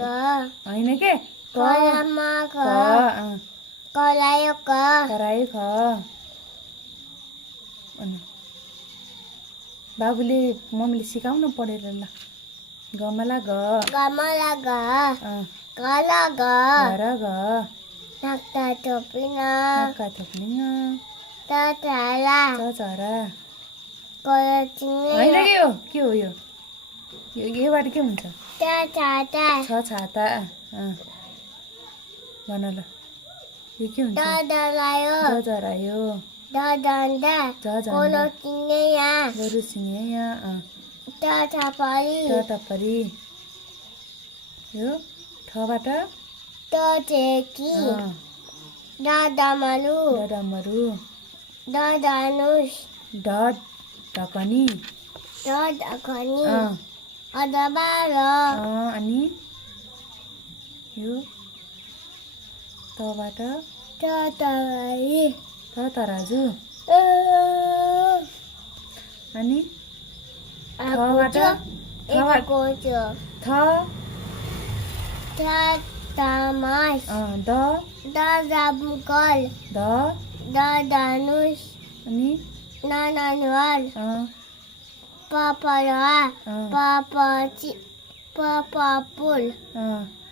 होइन के कलामा क करायो क करायो ख बाबुले मम्मीले सिकाउनु पढेर ल गमला ग गमला ग कला ग घर ग नक्ता टोपिन नक्का थोप्लिङ चरा चरा कलचिने होइन के हो यो योबाट के हुन्छ छाता छ छाता भन ल यो के हुन्छ डरायो जरायो डन्डा कोलो चिने या गोरु सिङे टपरी टपरी यो ठबाट टेकी डमरु डमरु धनुष ढड ढकनी ढकनी अदबार अनि यो तबाट तराजु अनि थबाट तमास दमकल धनुष अनि ननवाल पपरवा पपुल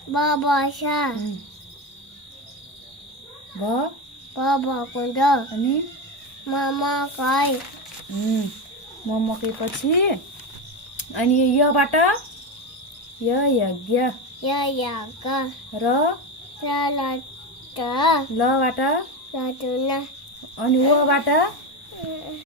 बबसा भकुण्ड अनि मकै मकै पछि अनि योबाट यज्ञ र लबाट लटुना अनि ओबाट